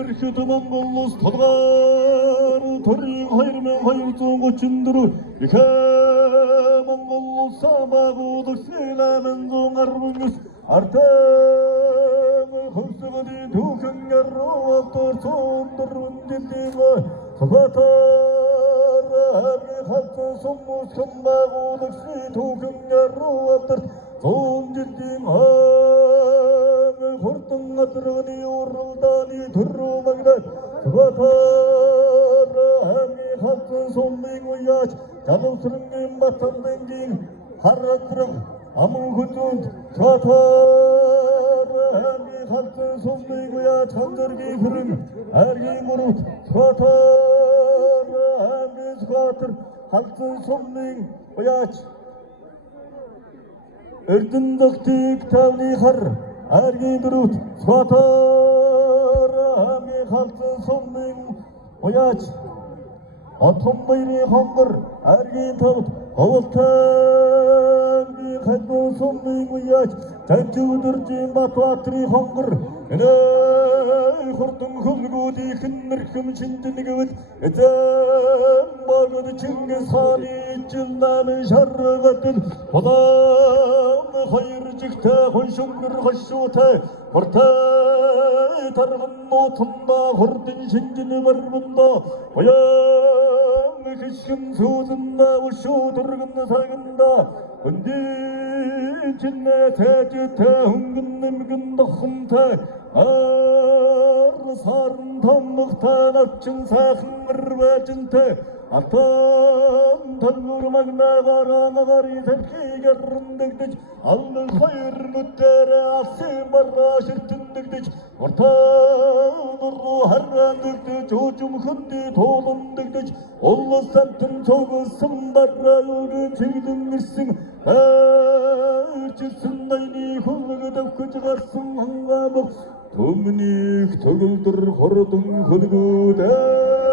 Өрхөт Монгол улс толгоор төрийн 2234 ихэ Монгол улсаа байгуулах 819 артем хөвсгөний түүхэн яруугаар цондорвон жилийн соготоор хатсан сумус хамаагуулах түүхэн яруугаар цонджилийн хурдан гадрын уралдааны төрөө магнат соготоор хатсан сумын уяач галуусрын батамдын харатрах аман хүзүнд соготоор хатсан сумын уяач хандаргийн хүрэн аргийн мөрөт соготоор соготор хатсан сумын уяач Эрдэн дохтыг тавны хар аргийн дөрөв соготоор хатсан сумын уяач Отхон баярын хонгор аргийн тавд ховолтойны хадгуун сумын уяач Танчуудэржийн Батбаатрын хонгор хурдан хөлгүүдийн нэрхэм шинжлэгэвэл эзэн багад Чингис хааны жилнамын шаргатэн болон хоёр жигтэй хуншунгэр хошуутай хуртай тарган нотонда хурдан шинжлэ барбанда Хишгэн сүүзэнда ушуудэргэн саганда Үндичинэ тэжтэй хөнгөн нэмгэн дохонтай Сарын томмогтай навчин сайхан мэрвэжинтэй Алтан тангур магнаагаранагари сэлхийгэррэндэгдэж Аллын хайр нүддэрэ алсын барра ширтэндэгдэж Уртан уру харрандэгдэж Ожум хөнди тоолондэгдэж Оллос сантын цогосын барра югын чигдэн ирсэн Ачилсэн дайны хөлгөд өвкөж гарсан хангамық Төмнийх төгөлдөр хордон хөлгөдэ